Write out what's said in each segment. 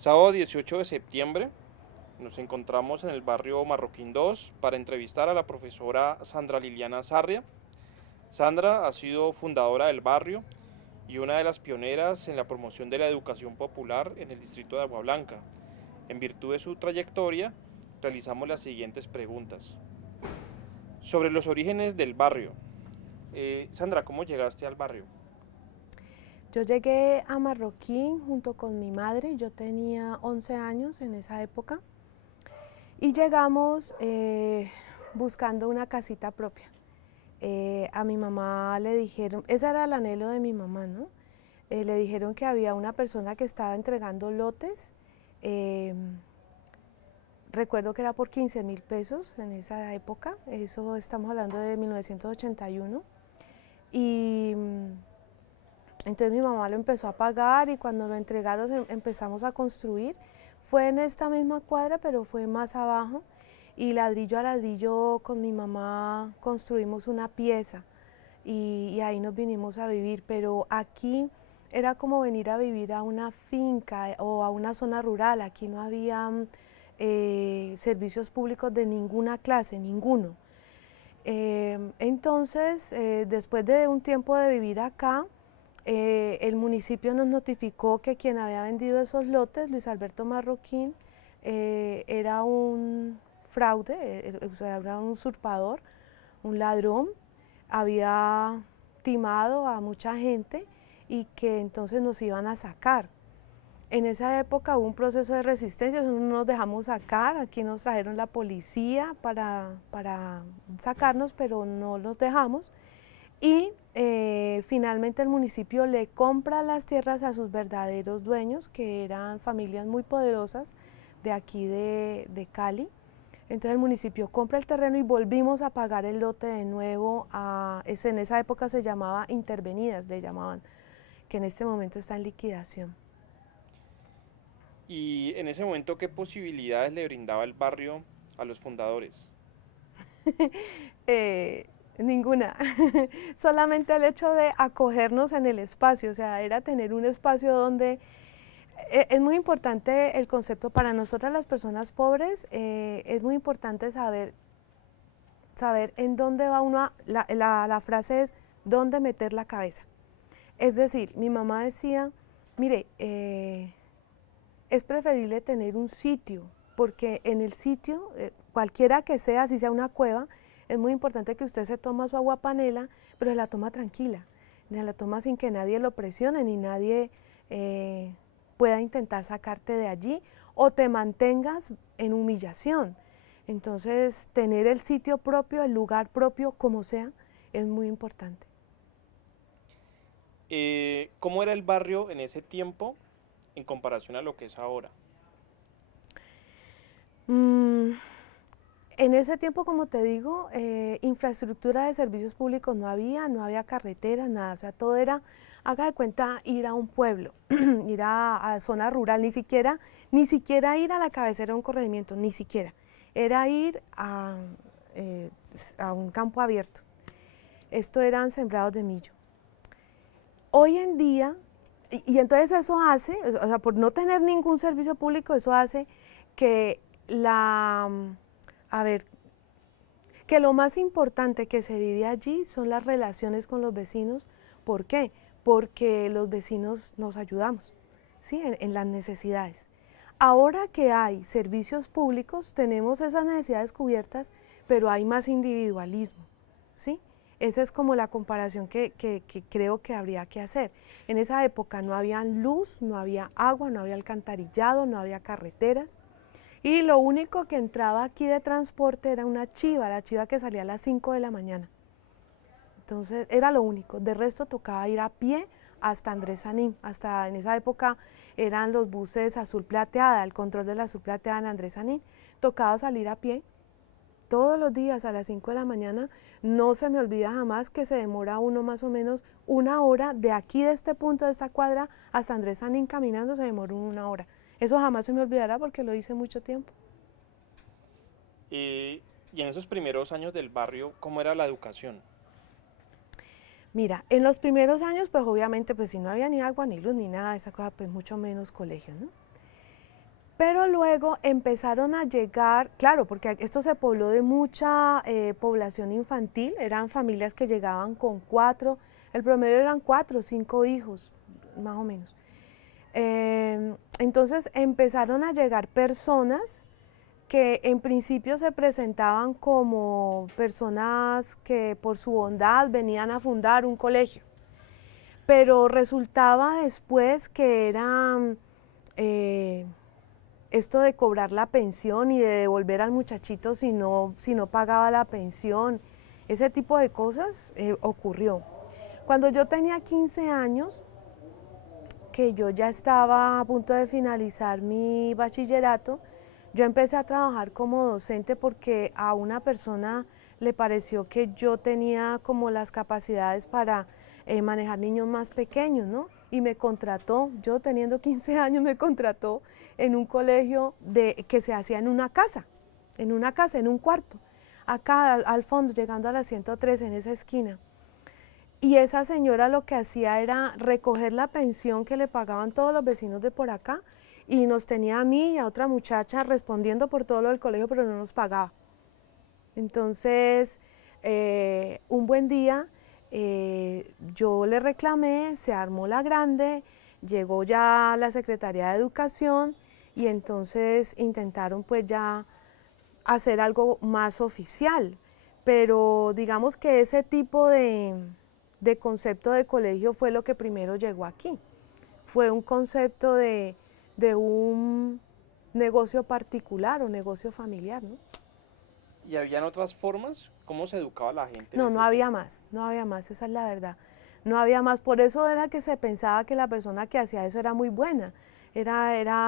Sábado 18 de septiembre nos encontramos en el barrio Marroquín 2 para entrevistar a la profesora Sandra Liliana Sarria. Sandra ha sido fundadora del barrio y una de las pioneras en la promoción de la educación popular en el distrito de Agua Blanca. En virtud de su trayectoria, realizamos las siguientes preguntas. Sobre los orígenes del barrio. Sandra, ¿cómo llegaste al barrio? Yo llegué a Marroquín junto con mi madre, yo tenía 11 años en esa época y llegamos buscando una casita propia. A mi mamá le dijeron, ese era el anhelo de mi mamá, ¿no? Le dijeron que había una persona que estaba entregando lotes, eh, recuerdo que era por 15.000 pesos en esa época, eso estamos hablando de 1981, y entonces mi mamá lo empezó a pagar y cuando lo entregaron empezamos a construir. Fue en esta misma cuadra, pero fue más abajo y ladrillo a ladrillo con mi mamá construimos una pieza y ahí nos vinimos a vivir. Pero aquí era como venir a vivir a una finca o a una zona rural. Aquí no había servicios públicos de ninguna clase, ninguno. Entonces, después de un tiempo de vivir acá, el municipio nos notificó que quien había vendido esos lotes, Luis Alberto Marroquín, era un fraude, o sea, era un usurpador, un ladrón, había timado a mucha gente y que entonces nos iban a sacar. En esa época hubo un proceso de resistencia, no nos dejamos sacar, aquí nos trajeron la policía para sacarnos, pero no los dejamos. Y finalmente el municipio le compra las tierras a sus verdaderos dueños, que eran familias muy poderosas de aquí de Cali. Entonces el municipio compra el terreno y volvimos a pagar el lote de nuevo. En esa época se llamaba intervenidas, le llamaban, que en este momento está en liquidación. Y en ese momento, ¿qué posibilidades le brindaba el barrio a los fundadores? Eh, Ninguna, solamente el hecho de acogernos en el espacio, o sea, era tener un espacio donde es muy importante el concepto para nosotras las personas pobres, es muy importante saber en dónde va uno, la frase es dónde meter la cabeza. Es decir, mi mamá decía, mire, es preferible tener un sitio, porque en el sitio, cualquiera que sea, si sea una cueva, es muy importante que usted se toma su agua panela, pero se la toma tranquila, se la toma sin que nadie lo presione, ni nadie pueda intentar sacarte de allí o te mantengas en humillación. Entonces, tener el sitio propio, el lugar propio, como sea, es muy importante. ¿Cómo era el barrio en ese tiempo en comparación a lo que es ahora? Mm, En ese tiempo, como te digo, infraestructura de servicios públicos no había carreteras, nada, o sea, todo era, haga de cuenta, ir a un pueblo, ir a zona rural, ni siquiera ir a la cabecera de un corregimiento, ni siquiera, era ir eh, a un campo abierto. Esto eran sembrados de millo. Hoy en día, y entonces eso hace, o sea, por no tener ningún servicio público, eso hace que a ver, que lo más importante que se vive allí son las relaciones con los vecinos. ¿Por qué? Porque los vecinos nos ayudamos, ¿sí? En las necesidades. Ahora que hay servicios públicos, tenemos esas necesidades cubiertas, pero hay más individualismo, ¿sí? Esa es como la comparación que creo que habría que hacer. En esa época no había luz, no había agua, no había alcantarillado, no había carreteras, y lo único que entraba aquí de transporte era una chiva, la chiva que salía a las 5 de la mañana. Entonces era lo único, de resto tocaba ir a pie hasta Andrés Sanín, hasta en esa época eran los buses azul plateada, el control de la azul plateada en Andrés Sanín, tocaba salir a pie todos los días a las 5 de la mañana. No se me olvida jamás que se demora uno más o menos una hora de aquí de este punto de esta cuadra hasta Andrés Sanín caminando, se demoró una hora. Eso jamás se me olvidará porque lo hice mucho tiempo. Y en esos primeros años del barrio, ¿cómo era la educación? Mira, en los primeros años, pues obviamente, pues si no había ni agua, ni luz, ni nada de esa cosa, pues mucho menos colegio, ¿no? Pero luego empezaron a llegar, claro, porque esto se pobló de mucha población infantil, eran familias que llegaban con 4, el promedio eran 4 o 5 hijos, más o menos. Entonces empezaron a llegar personas que en principio se presentaban como personas que por su bondad venían a fundar un colegio, pero resultaba después que eran esto de cobrar la pensión y de devolver al muchachito si no pagaba la pensión, ese tipo de cosas ocurrió. Cuando yo tenía 15 años, que yo ya estaba a punto de finalizar mi bachillerato, yo empecé a trabajar como docente porque a una persona le pareció que yo tenía como las capacidades para manejar niños más pequeños, ¿no? Y me contrató, yo teniendo 15 años me contrató en un colegio que se hacía en una casa, en un cuarto, acá al fondo, llegando a la 103 en esa esquina. Y esa señora lo que hacía era recoger la pensión que le pagaban todos los vecinos de por acá y nos tenía a mí y a otra muchacha respondiendo por todo lo del colegio, pero no nos pagaba. Entonces, un buen día yo le reclamé, se armó la grande, llegó ya la Secretaría de Educación y entonces intentaron pues ya hacer algo más oficial. Pero digamos que ese tipo de concepto de colegio fue lo que primero llegó aquí. Fue un concepto de un negocio particular o negocio familiar, ¿no? ¿Y habían otras formas? ¿Cómo se educaba a la gente en No, ese no había tiempo? más, no había más, esa es la verdad. No había más, por eso era que se pensaba que la persona que hacía eso era muy buena,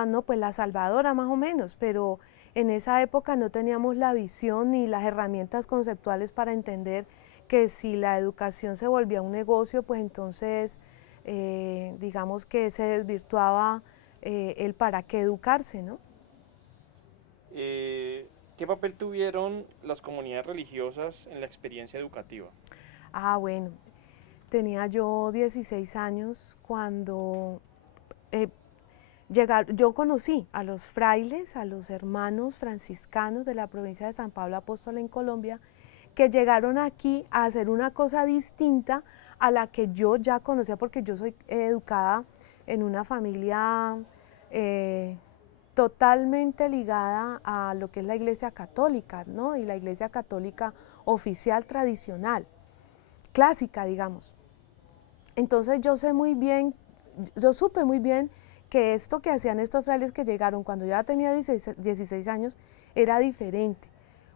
no, pues la salvadora más o menos, pero en esa época no teníamos la visión ni las herramientas conceptuales para entender que si la educación se volvía un negocio, pues entonces digamos que se desvirtuaba el para qué educarse, ¿no? ¿Qué papel tuvieron las comunidades religiosas en la experiencia educativa? Ah, bueno, tenía yo 16 años cuando eh, yo conocí a los frailes, a los hermanos franciscanos de la provincia de San Pablo Apóstol en Colombia, que llegaron aquí a hacer una cosa distinta a la que yo ya conocía, porque yo soy educada en una familia totalmente ligada a lo que es la Iglesia Católica, ¿no? Y la Iglesia Católica oficial tradicional, clásica, digamos. Entonces yo supe muy bien que esto que hacían estos frailes que llegaron cuando yo ya tenía 16 años era diferente.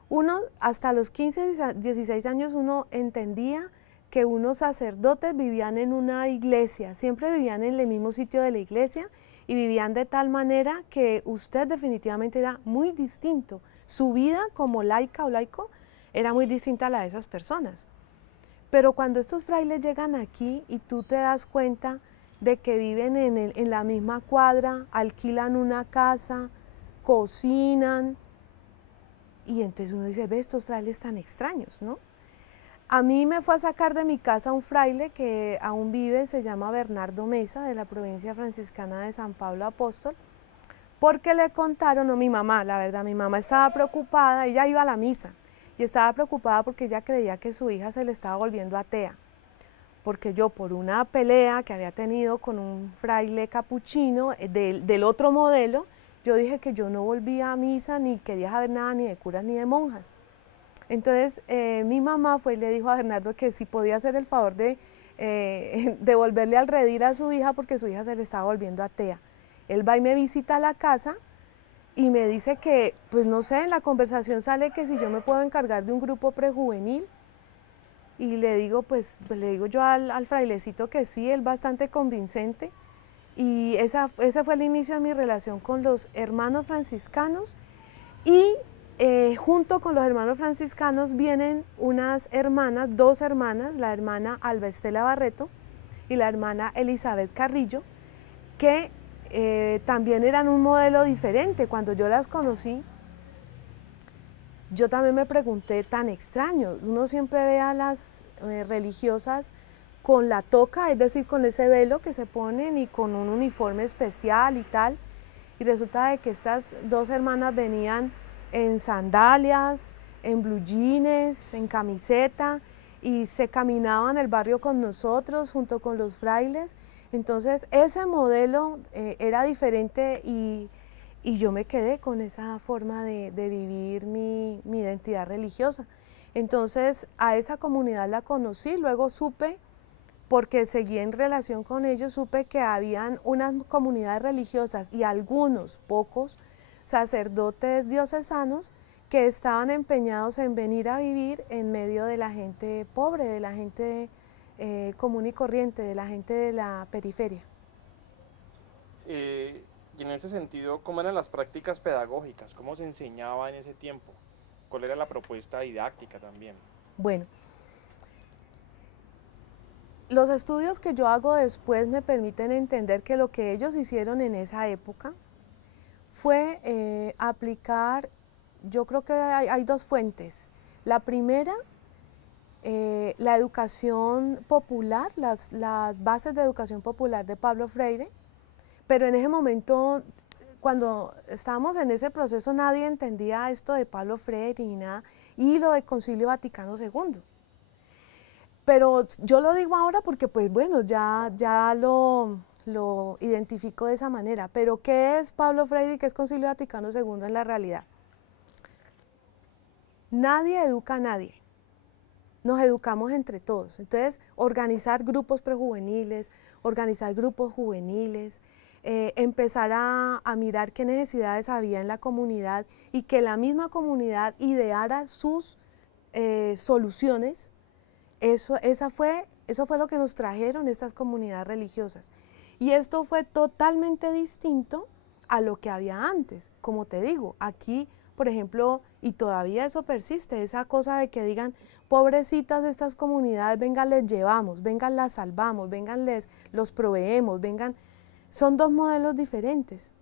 Uno, hasta los 15, 16 años, uno entendía que unos sacerdotes vivían en una iglesia, siempre vivían en el mismo sitio de la iglesia y vivían de tal manera que usted definitivamente era muy distinto. Su vida como laica o laico era muy distinta a la de esas personas. Pero cuando estos frailes llegan aquí y tú te das cuenta de que viven en la misma cuadra, alquilan una casa, cocinan, y entonces uno dice, ve estos frailes tan extraños, ¿no? A mí me fue a sacar de mi casa un fraile que aún vive, se llama Bernardo Mesa, de la provincia franciscana de San Pablo Apóstol, porque le contaron, no mi mamá, la verdad, mi mamá estaba preocupada, ella iba a la misa, y estaba preocupada porque ella creía que su hija se le estaba volviendo atea, porque yo por una pelea que había tenido con un fraile capuchino del otro modelo, yo dije que yo no volvía a misa ni quería saber nada ni de curas ni de monjas. Entonces mi mamá fue y le dijo a Bernardo que si podía hacer el favor de devolverle al redil a su hija porque su hija se le estaba volviendo atea. Él va y me visita a la casa y me dice que, pues no sé, en la conversación sale que si yo me puedo encargar de un grupo prejuvenil. Y le digo, pues le digo yo al frailecito que sí, él bastante convincente. Y ese fue el inicio de mi relación con los hermanos franciscanos. Y junto con los hermanos franciscanos vienen unas hermanas, dos hermanas, la hermana Alba Estela Barreto y la hermana Elizabeth Carrillo, que también eran un modelo diferente. Cuando yo las conocí, yo también me pregunté, tan extraño, uno siempre ve a las religiosas con la toca, es decir, con ese velo que se ponen y con un uniforme especial y tal, y resulta de que estas dos hermanas venían en sandalias, en blue jeans, en camiseta, y se caminaban el barrio con nosotros junto con los frailes. Entonces ese modelo era diferente y yo me quedé con esa forma de vivir mi identidad religiosa. Entonces a esa comunidad la conocí, luego supe, porque seguí en relación con ellos, supe que habían unas comunidades religiosas y algunos, pocos, sacerdotes diocesanos que estaban empeñados en venir a vivir en medio de la gente pobre, de la gente común y corriente, de la gente de la periferia. Y en ese sentido, ¿cómo eran las prácticas pedagógicas? ¿Cómo se enseñaba en ese tiempo? ¿Cuál era la propuesta didáctica también? Bueno, los estudios que yo hago después me permiten entender que lo que ellos hicieron en esa época fue aplicar, yo creo que hay dos fuentes. La primera, la educación popular, las bases de educación popular de Pablo Freire, pero en ese momento, cuando estábamos en ese proceso, nadie entendía esto de Pablo Freire ni nada, y lo del Concilio Vaticano II. Pero yo lo digo ahora porque, pues bueno, ya lo identifico de esa manera. Pero ¿qué es Pablo Freire y qué es Concilio Vaticano II en la realidad? Nadie educa a nadie. Nos educamos entre todos. Entonces, organizar grupos prejuveniles, organizar grupos juveniles, empezar a mirar qué necesidades había en la comunidad y que la misma comunidad ideara sus soluciones. Eso fue lo que nos trajeron estas comunidades religiosas. Y esto fue totalmente distinto a lo que había antes. Como te digo, aquí, por ejemplo, y todavía eso persiste, esa cosa de que digan, pobrecitas estas comunidades, vengan, les llevamos, vengan, las salvamos, vengan, los proveemos, vengan. Son dos modelos diferentes.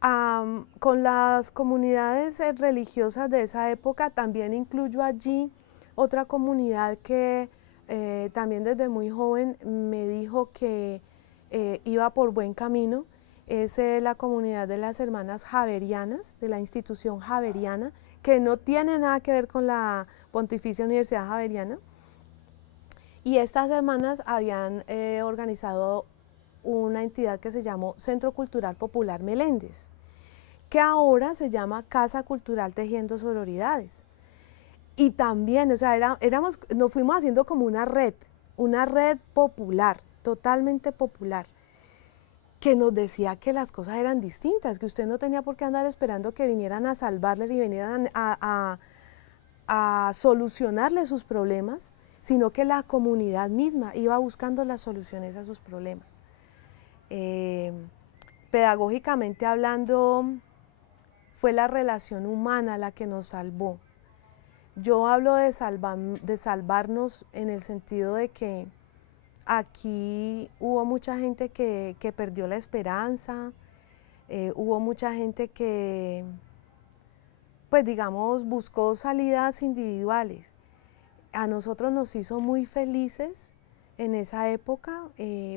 Con las comunidades religiosas de esa época también incluyo allí otra comunidad que también desde muy joven me dijo que iba por buen camino. Es la comunidad de las hermanas Javerianas, de la institución Javeriana, que no tiene nada que ver con la Pontificia Universidad Javeriana. Y estas hermanas habían organizado una entidad que se llamó Centro Cultural Popular Meléndez, que ahora se llama Casa Cultural Tejiendo Sororidades. Y también, o sea, nos fuimos haciendo como una red popular, totalmente popular, que nos decía que las cosas eran distintas, que usted no tenía por qué andar esperando que vinieran a salvarle y vinieran a solucionarle sus problemas, sino que la comunidad misma iba buscando las soluciones a sus problemas. Pedagógicamente hablando, fue la relación humana la que nos salvó. Yo hablo de salvarnos en el sentido de que aquí hubo mucha gente que perdió la esperanza, hubo mucha gente que, pues digamos, buscó salidas individuales. A nosotros nos hizo muy felices en esa época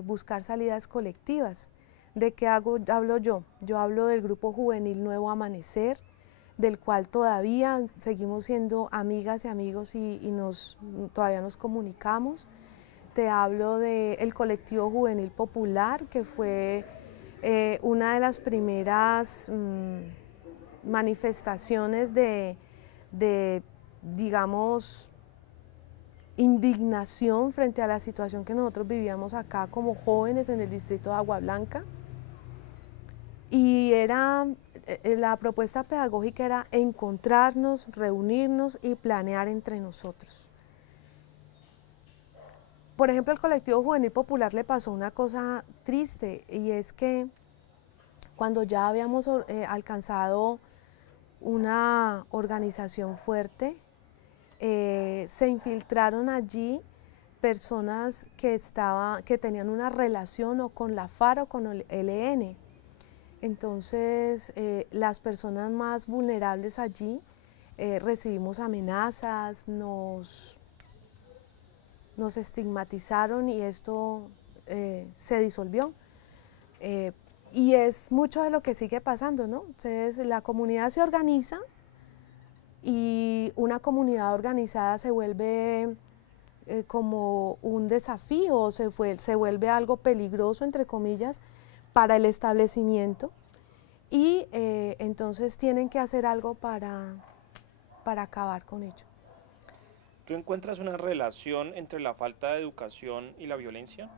buscar salidas colectivas. ¿De qué hablo yo? Yo hablo del grupo juvenil Nuevo Amanecer, del cual todavía seguimos siendo amigas y amigos y todavía nos comunicamos. Te hablo del colectivo juvenil popular, que fue una de las primeras manifestaciones de, digamos, indignación frente a la situación que nosotros vivíamos acá como jóvenes en el distrito de Agua Blanca. Y la propuesta pedagógica era encontrarnos, reunirnos y planear entre nosotros. Por ejemplo, al colectivo juvenil popular le pasó una cosa triste, y es que cuando ya habíamos alcanzado una organización fuerte, se infiltraron allí personas que tenían una relación o con la FARC o con el ELN. Entonces, las personas más vulnerables allí recibimos amenazas, nos estigmatizaron, y esto se disolvió. y es mucho de lo que sigue pasando, ¿no? Entonces, la comunidad se organiza y una comunidad organizada se vuelve como un desafío, se vuelve algo peligroso, entre comillas, para el establecimiento y entonces tienen que hacer algo para acabar con ello. ¿Tú encuentras una relación entre la falta de educación y la violencia?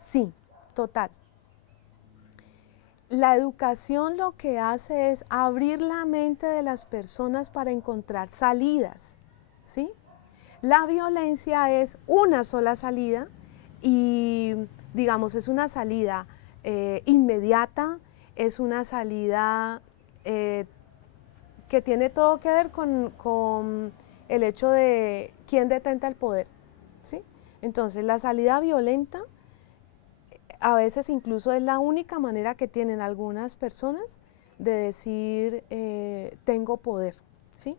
Sí, total. La educación lo que hace es abrir la mente de las personas para encontrar salidas, ¿sí? La violencia es una sola salida y, digamos, es una salida inmediata, es una salida que tiene todo que ver con el hecho de quién detenta el poder, ¿sí? Entonces, la salida violenta a veces incluso es la única manera que tienen algunas personas de decir tengo poder, ¿sí?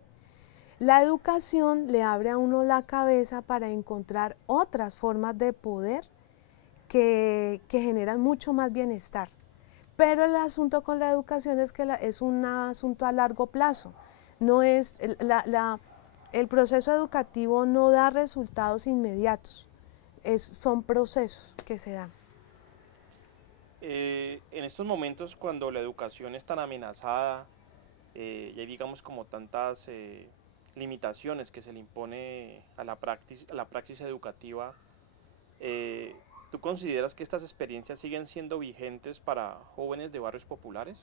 La educación le abre a uno la cabeza para encontrar otras formas de poder que generan mucho más bienestar. Pero el asunto con la educación es que es un asunto a largo plazo. No es, el proceso educativo no da resultados inmediatos, son procesos que se dan. En estos momentos cuando la educación es tan amenazada y hay digamos como tantas limitaciones que se le impone a la praxis educativa, eh, ¿tú consideras que estas experiencias siguen siendo vigentes para jóvenes de barrios populares?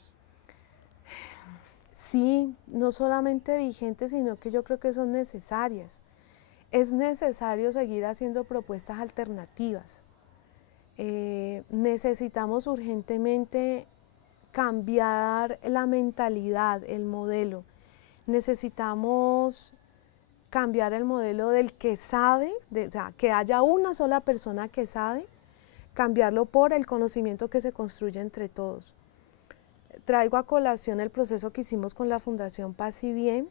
Sí, no solamente vigentes, sino que yo creo que son necesarias. Es necesario seguir haciendo propuestas alternativas. Necesitamos urgentemente cambiar la mentalidad, el modelo. Necesitamos cambiar el modelo del que sabe, o sea, que haya una sola persona que sabe, cambiarlo por el conocimiento que se construye entre todos. Traigo a colación el proceso que hicimos con la Fundación Paz y Bien,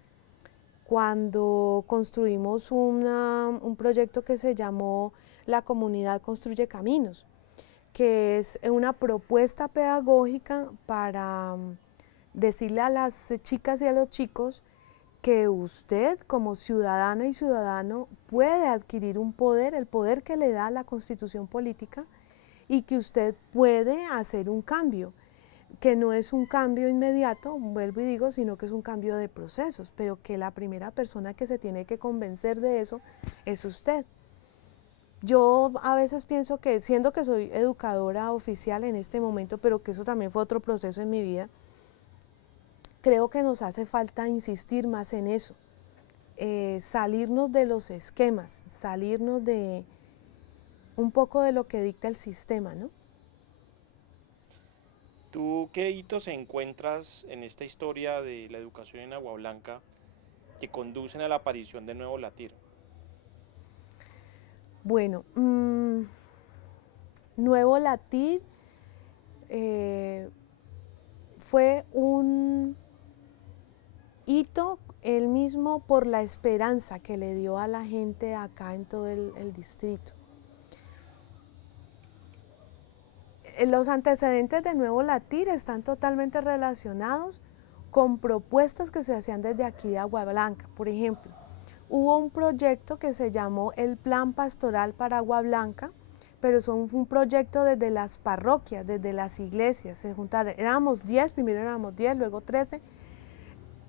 cuando construimos un proyecto que se llamó La Comunidad Construye Caminos, que es una propuesta pedagógica para decirle a las chicas y a los chicos que usted como ciudadana y ciudadano puede adquirir un poder, el poder que le da la Constitución política, y que usted puede hacer un cambio, que no es un cambio inmediato, vuelvo y digo, sino que es un cambio de procesos, pero que la primera persona que se tiene que convencer de eso es usted. Yo a veces pienso que, siendo que soy educadora oficial en este momento, pero que eso también fue otro proceso en mi vida, creo que nos hace falta insistir más en eso, salirnos de los esquemas, salirnos de un poco de lo que dicta el sistema, ¿no? ¿Tú qué hitos encuentras en esta historia de la educación en Agua Blanca que conducen a la aparición de Nuevo Latir? Bueno, Nuevo Latir eh, fue un hito él mismo por la esperanza que le dio a la gente acá en todo el distrito. Los antecedentes de Nuevo Latir están totalmente relacionados con propuestas que se hacían desde aquí de Agua Blanca. Por ejemplo, hubo un proyecto que se llamó el Plan Pastoral para Agua Blanca, pero fue un proyecto desde las parroquias, desde las iglesias. Se juntaron, éramos 10, primero éramos 10, luego 13,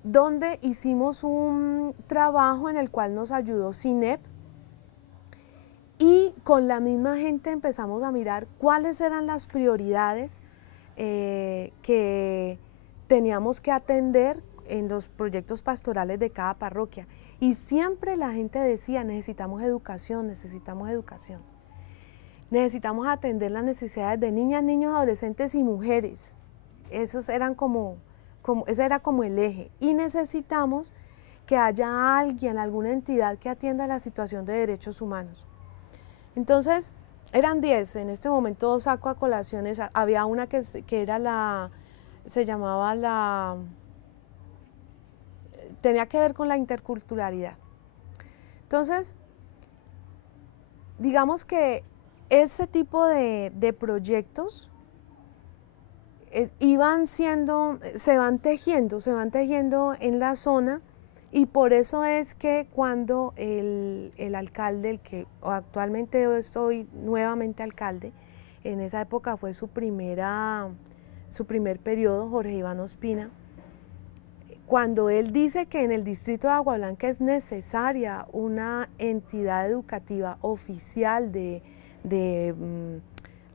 donde hicimos un trabajo en el cual nos ayudó CINEP, y con la misma gente empezamos a mirar cuáles eran las prioridades que teníamos que atender en los proyectos pastorales de cada parroquia. Y siempre la gente decía, necesitamos educación, necesitamos educación. Necesitamos atender las necesidades de niñas, niños, adolescentes y mujeres. Esos eran ese era como el eje. Y necesitamos que haya alguien, alguna entidad que atienda la situación de derechos humanos. Entonces, eran 10, en este momento saco a colaciones, había una que era se llamaba tenía que ver con la interculturalidad. Entonces, digamos que ese tipo de proyectos se van tejiendo en la zona, y por eso es que cuando el alcalde, el que actualmente yo soy nuevamente alcalde, en esa época fue su primer periodo, Jorge Iván Ospina, cuando él dice que en el distrito de Agua Blanca es necesaria una entidad educativa oficial de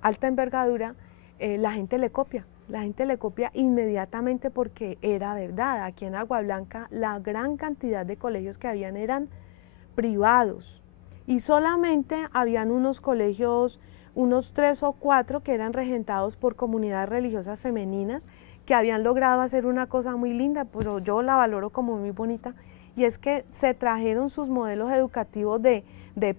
alta envergadura, la gente le copia. La gente le copia inmediatamente porque era verdad. Aquí en Agua Blanca la gran cantidad de colegios que habían eran privados y solamente habían unos colegios, unos 3 o 4 que eran regentados por comunidades religiosas femeninas que habían logrado hacer una cosa muy linda, pero yo la valoro como muy bonita, y es que se trajeron sus modelos educativos de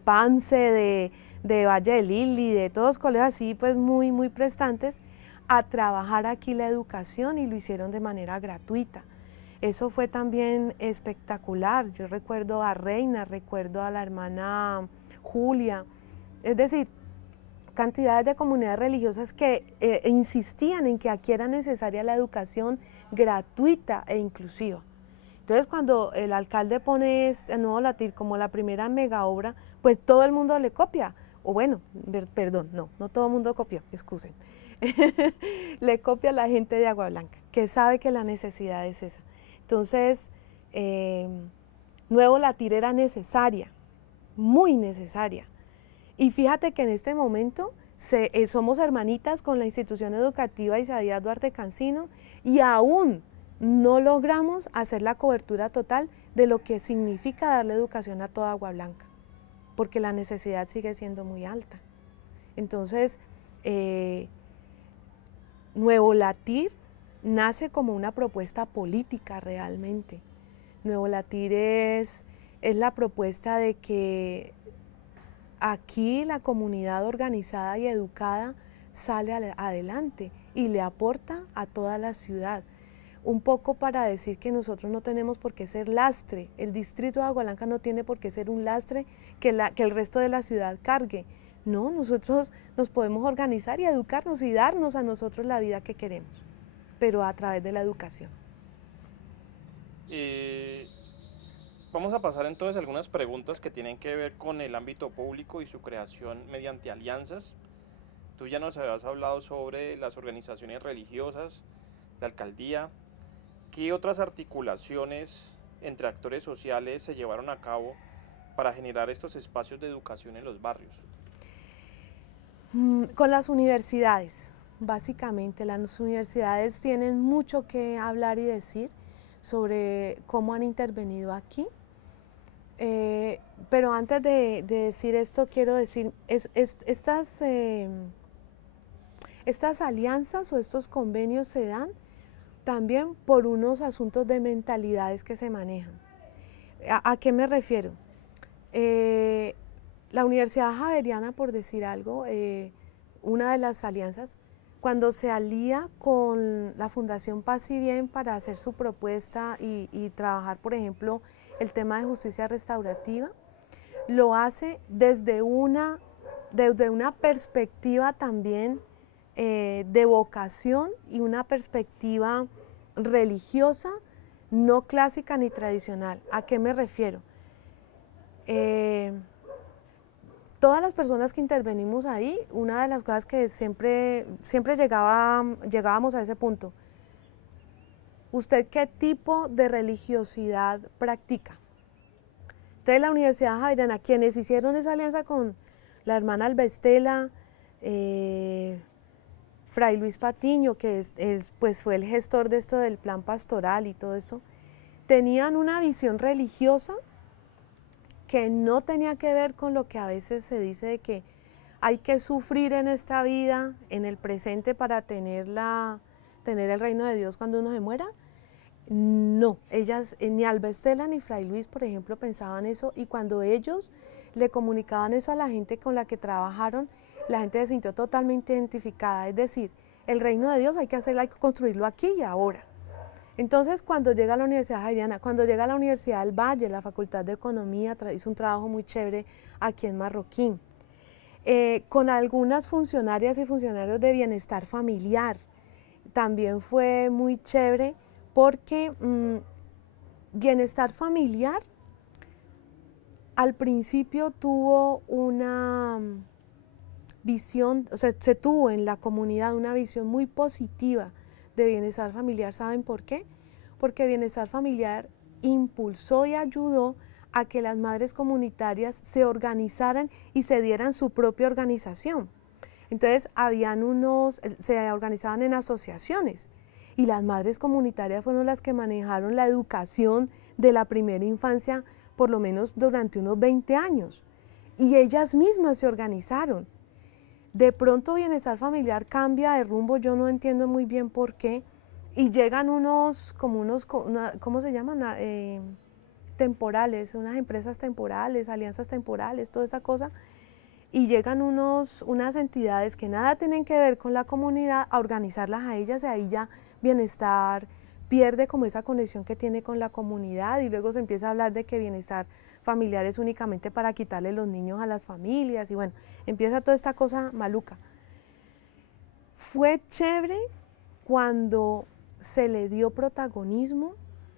Pance, de Valle de Lili, de todos los colegios así pues muy prestantes, a trabajar aquí la educación, y lo hicieron de manera gratuita. Eso fue también espectacular. Yo recuerdo a Reina, recuerdo a la hermana Julia, es decir, cantidades de comunidades religiosas que insistían en que aquí era necesaria la educación gratuita e inclusiva. Entonces, cuando el alcalde pone el Nuevo Latir como la primera mega obra, pues todo el mundo le copia. O bueno, perdón, no todo el mundo copió, excusen. Le copia a la gente de Agua Blanca, que sabe que la necesidad es esa. Entonces, Nuevo Latir era necesaria, muy necesaria. Y fíjate que en este momento somos hermanitas con la institución educativa Isaías Duarte Cancino, y aún no logramos hacer la cobertura total de lo que significa darle educación a toda Agua Blanca, porque la necesidad sigue siendo muy alta. Entonces, Nuevo Latir nace como una propuesta política realmente. Nuevo Latir es la propuesta de que aquí la comunidad organizada y educada sale adelante y le aporta a toda la ciudad. Un poco para decir que nosotros no tenemos por qué ser lastre, el distrito de Agua Blanca no tiene por qué ser un lastre que el resto de la ciudad cargue. No, nosotros nos podemos organizar y educarnos y darnos a nosotros la vida que queremos, pero a través de la educación. Vamos a pasar entonces a algunas preguntas que tienen que ver con el ámbito público y su creación mediante alianzas. Tú ya nos habías hablado sobre las organizaciones religiosas, la alcaldía. ¿Qué otras articulaciones entre actores sociales se llevaron a cabo para generar estos espacios de educación en los barrios? Con las universidades, básicamente. Las universidades tienen mucho que hablar y decir sobre cómo han intervenido aquí. Pero antes de decir esto, quiero decir, estas alianzas o estos convenios se dan también por unos asuntos de mentalidades que se manejan. ¿A qué me refiero? La Universidad Javeriana, por decir algo, una de las alianzas, cuando se alía con la Fundación Paz y Bien para hacer su propuesta y trabajar, por ejemplo, el tema de justicia restaurativa, lo hace desde una perspectiva también de vocación y una perspectiva religiosa, no clásica ni tradicional. ¿A qué me refiero? Todas las personas que intervenimos ahí, una de las cosas que siempre llegábamos a ese punto: ¿usted qué tipo de religiosidad practica? Entonces la Universidad Javeriana, quienes hicieron esa alianza con la hermana Albestela, Fray Luis Patiño, que pues fue el gestor de esto del plan pastoral y todo eso, tenían una visión religiosa que no tenía que ver con lo que a veces se dice de que hay que sufrir en esta vida, en el presente, para tener el reino de Dios cuando uno se muera. No, ellas, ni Albestela ni Fray Luis, por ejemplo, pensaban eso, y cuando ellos le comunicaban eso a la gente con la que trabajaron, la gente se sintió totalmente identificada. Es decir, el reino de Dios hay que construirlo aquí y ahora. Entonces, cuando llega a la Universidad Javeriana, cuando llega a la Universidad del Valle, la Facultad de Economía hizo un trabajo muy chévere aquí en Marroquín, con algunas funcionarias y funcionarios de bienestar familiar, también fue muy chévere porque bienestar familiar al principio tuvo una visión, o sea, se tuvo en la comunidad una visión muy positiva de bienestar familiar. ¿Saben por qué? Porque bienestar familiar impulsó y ayudó a que las madres comunitarias se organizaran y se dieran su propia organización. Entonces, se organizaban en asociaciones y las madres comunitarias fueron las que manejaron la educación de la primera infancia por lo menos durante unos 20 años. Y ellas mismas se organizaron. De pronto bienestar familiar cambia de rumbo, yo no entiendo muy bien por qué, y llegan ¿cómo se llaman? Temporales, unas empresas temporales, alianzas temporales, toda esa cosa, y llegan unas entidades que nada tienen que ver con la comunidad a organizarlas a ellas, y ahí ya bienestar pierde como esa conexión que tiene con la comunidad, y luego se empieza a hablar de que bienestar familiar es únicamente para quitarle los niños a las familias, y bueno, empieza toda esta cosa maluca. Fue chévere cuando se le dio protagonismo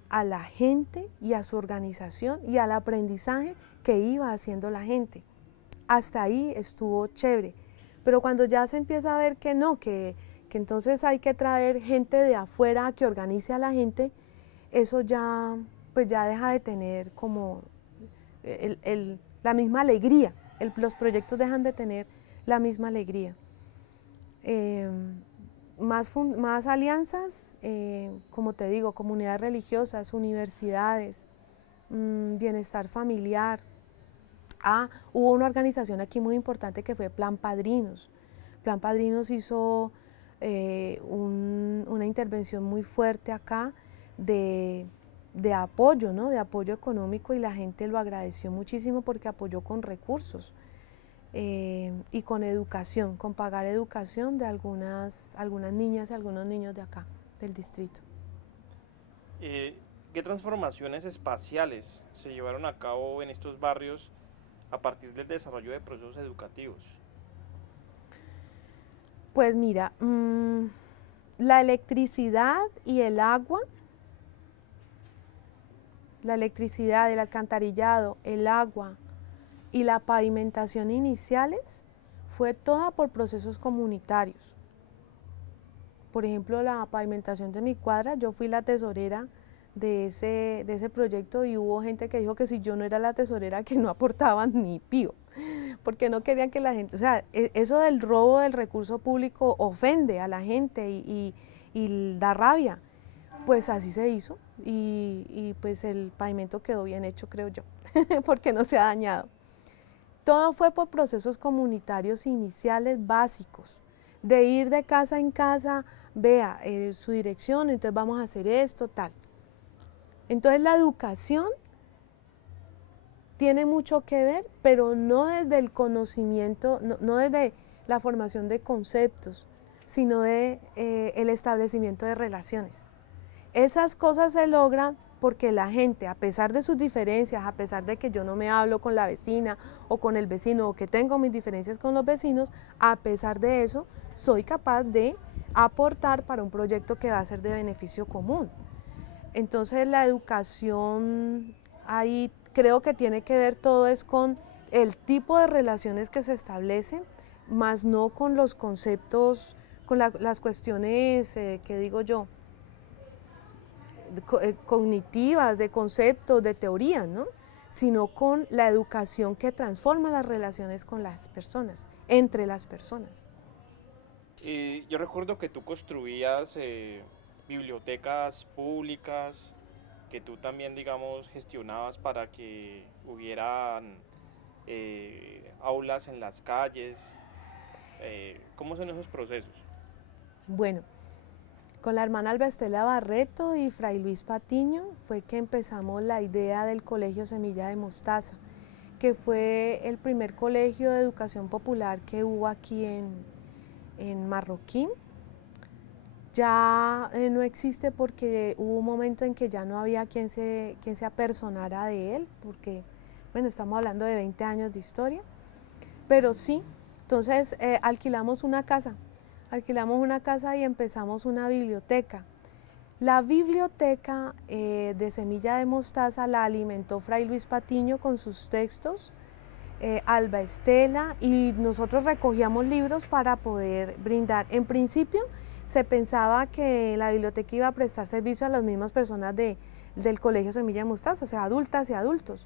a la gente y a su organización y al aprendizaje que iba haciendo la gente. Hasta ahí estuvo chévere, pero cuando ya se empieza a ver que no, que entonces hay que traer gente de afuera que organice a la gente, eso ya, pues ya deja de tener como la misma alegría, los proyectos dejan de tener la misma alegría. Más alianzas, como te digo, comunidades religiosas, universidades, bienestar familiar. Hubo una organización aquí muy importante que fue Plan Padrinos. Plan Padrinos hizo una intervención muy fuerte acá de apoyo, ¿no? De apoyo económico, y la gente lo agradeció muchísimo porque apoyó con recursos y con educación, con pagar educación de algunas niñas y algunos niños de acá, del distrito. ¿Qué transformaciones espaciales se llevaron a cabo en estos barrios a partir del desarrollo de procesos educativos? Pues mira, la electricidad y el agua, la electricidad, el alcantarillado, el agua y la pavimentación iniciales fue toda por procesos comunitarios. Por ejemplo, la pavimentación de mi cuadra, yo fui la tesorera de ese proyecto, y hubo gente que dijo que si yo no era la tesorera, que no aportaban ni pío, porque no querían que la gente, o sea, eso del robo del recurso público ofende a la gente y da rabia. Pues así se hizo, y pues el pavimento quedó bien hecho, creo yo, porque no se ha dañado. Todo fue por procesos comunitarios iniciales básicos, de ir de casa en casa, vea su dirección, entonces vamos a hacer esto, tal. Entonces la educación tiene mucho que ver, pero no desde el conocimiento, no desde la formación de conceptos, sino de el establecimiento de relaciones. Esas cosas se logran porque la gente, a pesar de sus diferencias, a pesar de que yo no me hablo con la vecina o con el vecino, o que tengo mis diferencias con los vecinos, a pesar de eso, soy capaz de aportar para un proyecto que va a ser de beneficio común. Entonces la educación ahí creo que tiene que ver todo es con el tipo de relaciones que se establecen, más no con los conceptos, con las cuestiones, que digo yo, cognitivas, de conceptos, de teorías, ¿no? Sino con la educación que transforma las relaciones con las personas, entre las personas. Yo recuerdo que tú construías bibliotecas públicas, que tú también, digamos, gestionabas para que hubieran aulas en las calles. ¿Cómo son esos procesos? Bueno, con la hermana Albestela Barreto y Fray Luis Patiño fue que empezamos la idea del Colegio Semilla de Mostaza, que fue el primer colegio de educación popular que hubo aquí en Marroquín. Ya no existe porque hubo un momento en que ya no había quien se apersonara de él, porque, bueno, estamos hablando de 20 años de historia, pero sí, entonces alquilamos alquilamos una casa y empezamos una biblioteca. La biblioteca de Semilla de Mostaza la alimentó Fray Luis Patiño con sus textos, Alba Estela, y nosotros recogíamos libros para poder brindar. En principio se pensaba que la biblioteca iba a prestar servicio a las mismas personas del Colegio Semilla de Mostaza, o sea, adultas y adultos.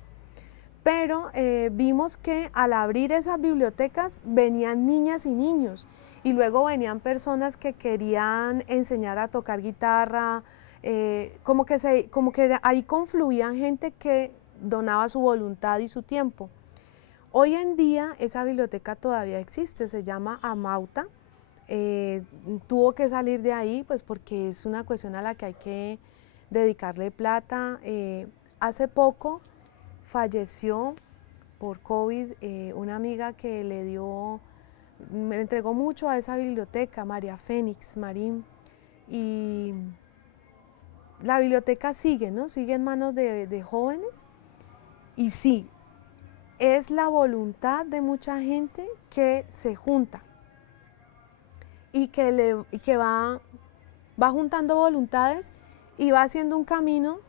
Pero vimos que al abrir esas bibliotecas venían niñas y niños, y luego venían personas que querían enseñar a tocar guitarra, como que ahí confluían gente que donaba su voluntad y su tiempo. Hoy en día esa biblioteca todavía existe, se llama Amauta. Tuvo que salir de ahí pues porque es una cuestión a la que hay que dedicarle plata. Hace poco falleció por COVID una amiga que me entregó mucho a esa biblioteca, María Fénix Marín, y la biblioteca sigue, ¿no? Sigue en manos de jóvenes, y sí, es la voluntad de mucha gente que se junta y que va juntando voluntades y va haciendo un camino.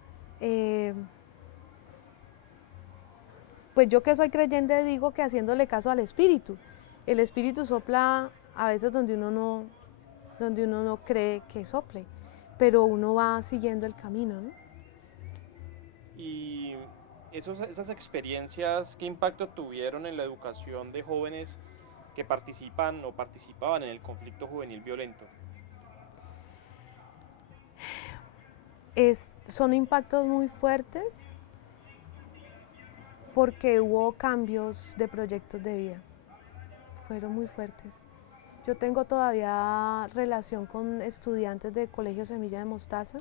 Pues yo que soy creyente digo que haciéndole caso al Espíritu. El Espíritu sopla a veces donde uno no cree que sople, pero uno va siguiendo el camino, ¿no? Y esas experiencias, ¿qué impacto tuvieron en la educación de jóvenes que participan o participaban en el conflicto juvenil violento? Son impactos muy fuertes porque hubo cambios de proyectos de vida, fueron muy fuertes. Yo tengo todavía relación con estudiantes del Colegio Semilla de Mostaza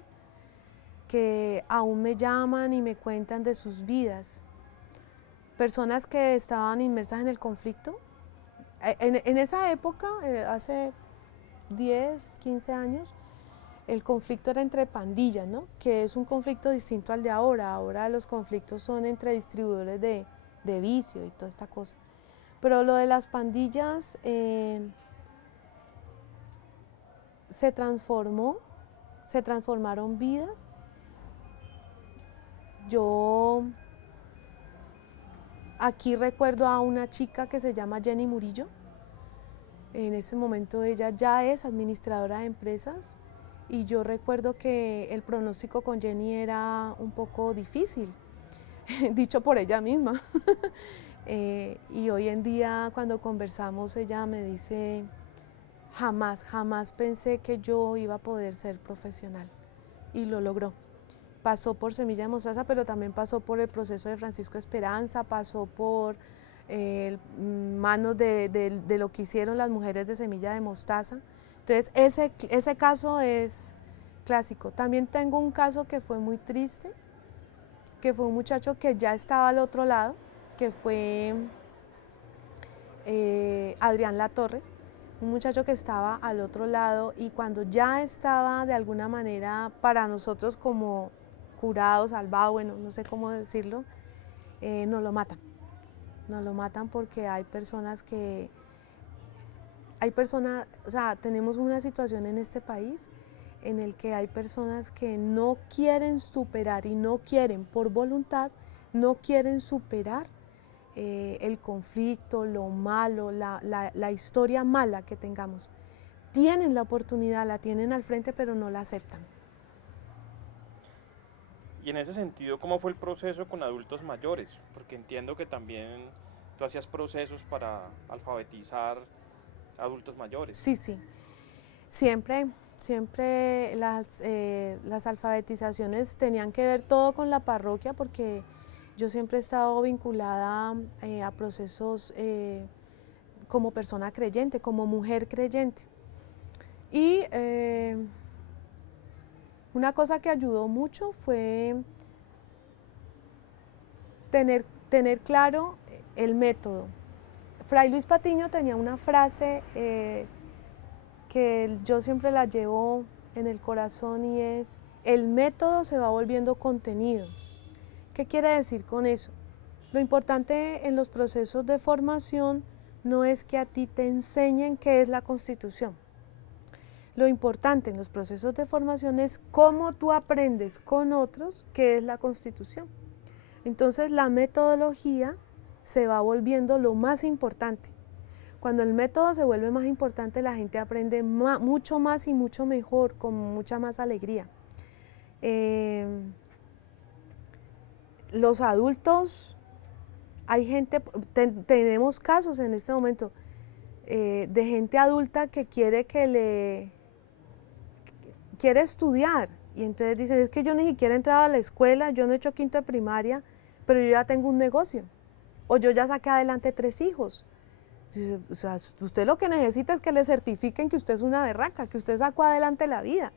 que aún me llaman y me cuentan de sus vidas. Personas que estaban inmersas en el conflicto. En esa época, hace 10, 15 años, el conflicto era entre pandillas, ¿no? Que es un conflicto distinto al de ahora. Ahora los conflictos son entre distribuidores de vicio y toda esta cosa. Pero lo de las pandillas se transformaron vidas. Yo aquí recuerdo a una chica que se llama Jenny Murillo. En ese momento ella ya es administradora de empresas y yo recuerdo que el pronóstico con Jenny era un poco difícil, dicho por ella misma. Y hoy en día cuando conversamos ella me dice, jamás pensé que yo iba a poder ser profesional, y lo logró. Pasó por Semilla de Mostaza, pero también pasó por el proceso de Francisco Esperanza, pasó por manos de lo que hicieron las mujeres de Semilla de Mostaza. Entonces ese caso es clásico. También tengo un caso que fue muy triste, que fue un muchacho que ya estaba al otro lado, que fue Adrián Latorre, un muchacho que estaba al otro lado, y cuando ya estaba de alguna manera para nosotros como curado, salvado, bueno, no sé cómo decirlo, nos lo matan. Nos lo matan porque hay personas, o sea, tenemos una situación en este país en el que hay personas que no quieren superar y no quieren, por voluntad, no quieren superar el conflicto, lo malo, la historia mala que tengamos. Tienen la oportunidad, la tienen al frente, pero no la aceptan. Y en ese sentido, ¿cómo fue el proceso con adultos mayores? Porque entiendo que también tú hacías procesos para alfabetizar adultos mayores. Sí, siempre las alfabetizaciones tenían que ver todo con la parroquia, porque yo siempre he estado vinculada a procesos como persona creyente, como mujer creyente. Y una cosa que ayudó mucho fue tener claro el método. Fray Luis Patiño tenía una frase que yo siempre la llevo en el corazón, y es: el método se va volviendo contenido. ¿Qué quiere decir con eso? Lo importante en los procesos de formación no es que a ti te enseñen qué es la Constitución. lo importante en los procesos de formación es cómo tú aprendes con otros qué es la Constitución. Entonces la metodología se va volviendo lo más importante. Cuando el método se vuelve más importante, la gente aprende mucho más y mucho mejor, con mucha más alegría. Los adultos, hay gente, tenemos casos en este momento de gente adulta que quiere quiere estudiar, y entonces dicen, es que yo ni siquiera he entrado a la escuela, yo no he hecho quinto de primaria, pero yo ya tengo un negocio, o yo ya saqué adelante 3 hijos. O sea, usted lo que necesita es que le certifiquen que usted es una berraca, que usted sacó adelante la vida,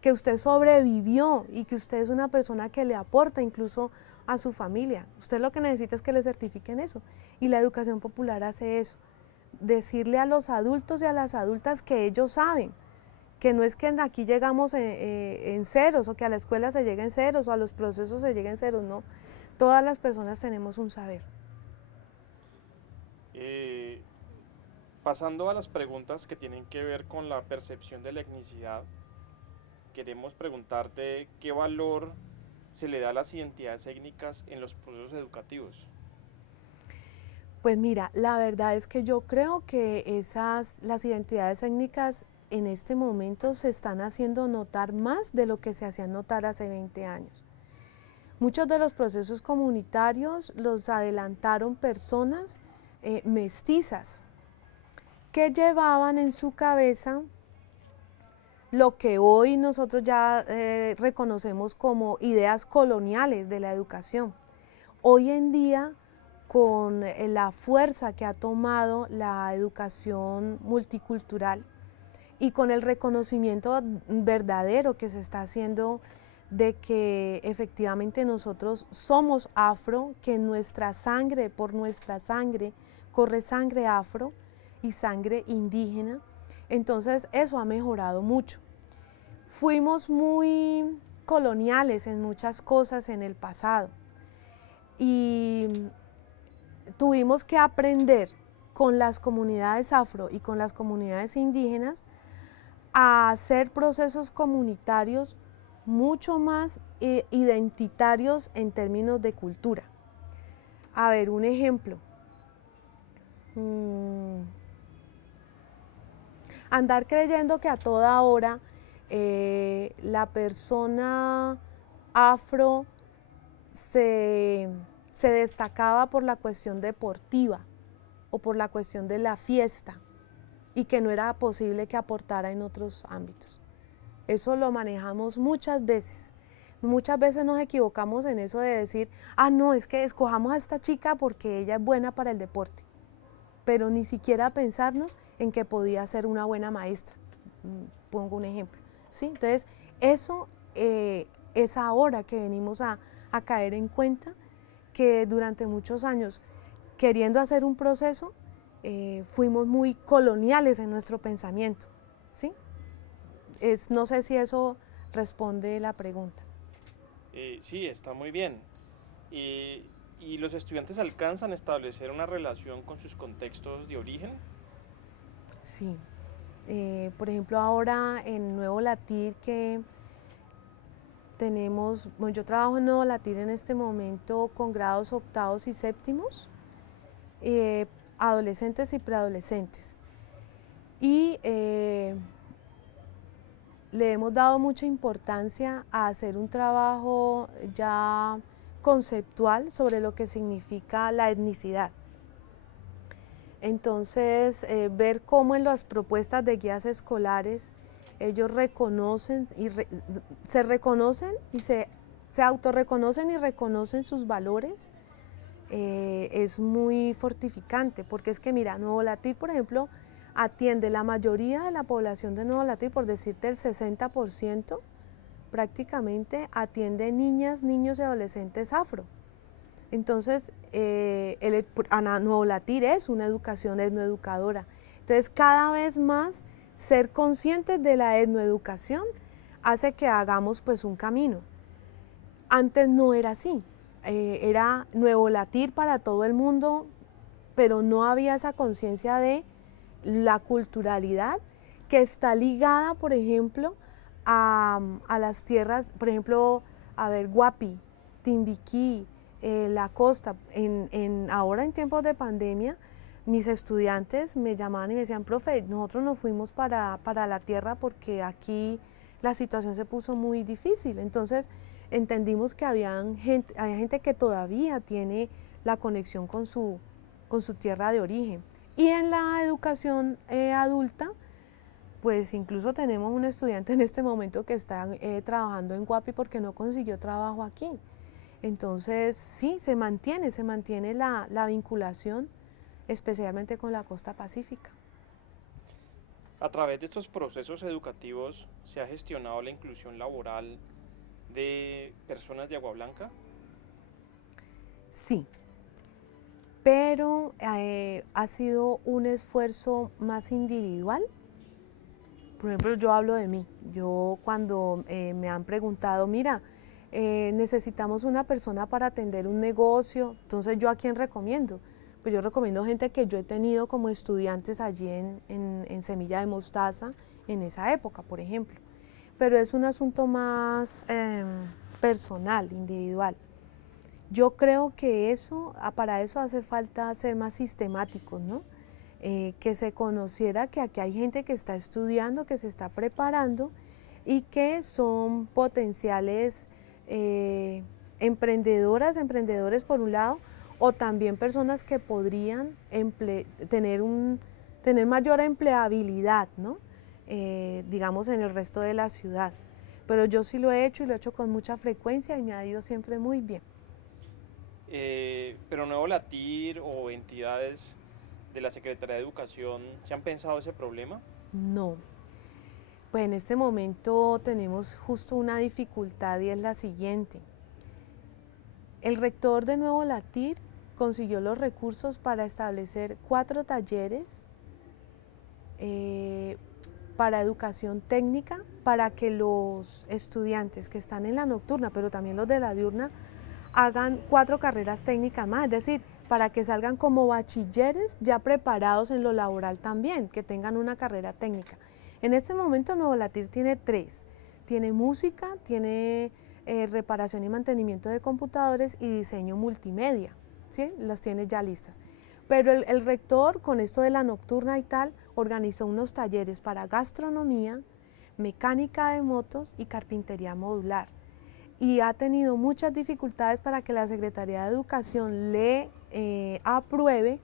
que usted sobrevivió y que usted es una persona que le aporta incluso a su familia. Usted lo que necesita es que le certifiquen eso. Y la educación popular hace eso, decirle a los adultos y a las adultas que ellos saben, que no es que aquí llegamos en ceros, o que a la escuela se llegue en ceros, o a los procesos se llegue en ceros, no. Todas las personas tenemos un saber. Pasando a las preguntas que tienen que ver con la percepción de la etnicidad, queremos preguntarte qué valor se le da a las identidades étnicas en los procesos educativos. Pues mira, la verdad es que yo creo que las identidades étnicas en este momento se están haciendo notar más de lo que se hacían notar hace 20 años. Muchos de los procesos comunitarios los adelantaron personas mestizas que llevaban en su cabeza lo que hoy nosotros ya reconocemos como ideas coloniales de la educación. Hoy en día, con la fuerza que ha tomado la educación multicultural y con el reconocimiento verdadero que se está haciendo de que efectivamente nosotros somos afro, que en nuestra sangre, por nuestra sangre, corre sangre afro y sangre indígena, entonces eso ha mejorado mucho. Fuimos muy coloniales en muchas cosas en el pasado y tuvimos que aprender con las comunidades afro y con las comunidades indígenas a hacer procesos comunitarios mucho más identitarios en términos de cultura. A ver, un ejemplo. Andar creyendo que a toda hora la persona afro se destacaba por la cuestión deportiva o por la cuestión de la fiesta y que no era posible que aportara en otros ámbitos. Eso lo manejamos muchas veces. Muchas veces nos equivocamos en eso de decir, ah, no, es que escojamos a esta chica porque ella es buena para el deporte, pero ni siquiera pensarnos en que podía ser una buena maestra. Pongo un ejemplo, ¿sí? Entonces, eso es ahora que venimos a caer en cuenta que durante muchos años, queriendo hacer un proceso, fuimos muy coloniales en nuestro pensamiento, ¿sí? No sé si eso responde la pregunta. Sí, está muy bien. ¿Y los estudiantes alcanzan a establecer una relación con sus contextos de origen? Sí. Por ejemplo, ahora en Nuevo Latir que tenemos, bueno, yo trabajo en Nuevo Latir en este momento con grados octavos y séptimos, adolescentes y preadolescentes. Y le hemos dado mucha importancia a hacer un trabajo ya conceptual sobre lo que significa la etnicidad. Entonces, ver cómo en las propuestas de guías escolares ellos reconocen y se reconocen y se autorreconocen y reconocen sus valores, es muy fortificante, porque es que mira, Nuevo Latir, por ejemplo, atiende la mayoría de la población de Nuevo Latir, por decirte el 60%, prácticamente atiende niñas, niños y adolescentes afro. Entonces, Nuevo Latir es una educación etnoeducadora. Entonces, cada vez más ser conscientes de la etnoeducación hace que hagamos pues un camino. Antes no era así, era Nuevo Latir para todo el mundo, pero no había esa conciencia de la culturalidad que está ligada, por ejemplo, a las tierras, por ejemplo, a ver, Guapi, Timbiquí, la costa. Ahora en tiempos de pandemia, mis estudiantes me llamaban y me decían, profe, nosotros nos fuimos para la tierra porque aquí la situación se puso muy difícil. Entonces entendimos que había gente que todavía tiene la conexión con su tierra de origen. Y en la educación adulta, pues incluso tenemos un estudiante en este momento que está trabajando en Guapi porque no consiguió trabajo aquí. Entonces sí, se mantiene la vinculación, especialmente con la costa pacífica. A través de estos procesos educativos se ha gestionado la inclusión laboral de personas de Agua Blanca. Sí, pero ha sido un esfuerzo más individual. Por ejemplo, yo hablo de mí. Yo cuando me han preguntado, mira, necesitamos una persona para atender un negocio, entonces ¿yo a quién recomiendo? Pues yo recomiendo gente que yo he tenido como estudiantes allí en Semilla de Mostaza, en esa época, por ejemplo. Pero es un asunto más personal, individual. Yo creo que para eso hace falta ser más sistemáticos, ¿no? Que se conociera que aquí hay gente que está estudiando, que se está preparando y que son potenciales emprendedores por un lado, o también personas que podrían tener mayor empleabilidad, ¿no? Digamos en el resto de la ciudad. Pero yo sí lo he hecho y lo he hecho con mucha frecuencia y me ha ido siempre muy bien. Pero Nuevo Latir o entidades de la Secretaría de Educación, ¿se han pensado ese problema? No. Pues en este momento tenemos justo una dificultad y es la siguiente. El rector de Nuevo Latir consiguió los recursos para establecer 4 talleres para educación técnica, para que los estudiantes que están en la nocturna, pero también los de la diurna, hagan 4 carreras técnicas más, es decir, para que salgan como bachilleres ya preparados en lo laboral también, que tengan una carrera técnica. En este momento Nuevo Latir tiene 3, tiene música, tiene reparación y mantenimiento de computadores y diseño multimedia, ¿sí? Las tiene ya listas. Pero el rector, con esto de la nocturna y tal, organizó unos talleres para gastronomía, mecánica de motos y carpintería modular. Y ha tenido muchas dificultades para que la Secretaría de Educación le apruebe